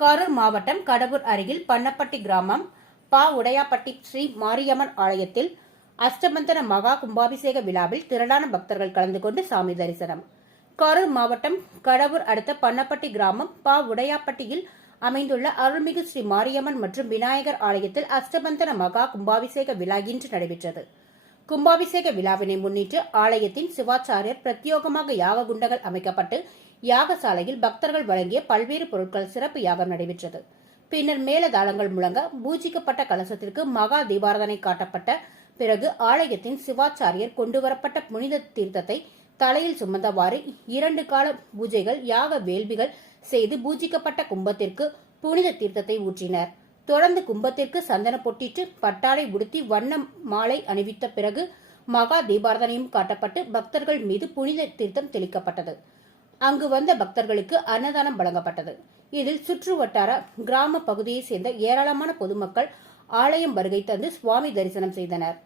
கரூர் மாவட்டம் கடவூர் அருகில் பண்ணப்பட்டி கிராமம் உடையாப்பட்டி ஸ்ரீ மாரியம்மன் ஆலயத்தில் அஷ்டபந்தன மகா கும்பாபிஷேக விழாவில் திரளான பக்தர்கள் கலந்து கொண்டு சாமி தரிசனம். கரூர் மாவட்டம் கடவூர் அடுத்த பண்ணப்பட்டி கிராமம் உடையாப்பட்டியில் அமைந்துள்ள அருள்மிகு ஸ்ரீ மாரியம்மன் மற்றும் விநாயகர் ஆலயத்தில் அஷ்டபந்தன மகா கும்பாபிஷேக விழா இன்று நடைபெற்றது. கும்பாபிஷேக விழாவினை முன்னிட்டு ஆலயத்தின் சிவாச்சாரியர் பிரத்யேகமாக யாக குண்டங்கள் அமைக்கப்பட்டு யாகசாலையில் பக்தர்கள் வழங்கிய பல்வேறு பொருட்கள் சிறப்பு யாகம் நடைபெற்றது. பின்னர் மேலதாளங்கள் முழங்க பூஜிக்கப்பட்ட கலசத்திற்கு மகா தீபாராதனை காட்டப்பட்ட பிறகு ஆலயத்தின் சிவாச்சாரியர் கொண்டுவரப்பட்ட புனித தீர்த்தத்தை தலையில் சுமந்தவாறு 2 கால பூஜைகள் யாக வேள்விகள் செய்து பூஜிக்கப்பட்ட கும்பத்திற்கு புனித தீர்த்தத்தை ஊற்றினர். தொடர்ந்து கும்பத்திற்கு சந்தன பொட்டிட்டு பட்டாடை உடுத்தி வண்ண மாலை அணிவித்த பிறகு மகா தீபாராதனையும் காட்டப்பட்டு பக்தர்கள் மீது புனித தீர்த்தம் தெளிக்கப்பட்டது. அங்கு வந்த பக்தர்களுக்கு அன்னதானம் வழங்கப்பட்டது. இதில் சுற்று வட்டார கிராம பகுதியை சேர்ந்த ஏராளமான பொதுமக்கள் ஆலயம் வருகை தந்து சுவாமி தரிசனம் செய்தனர்.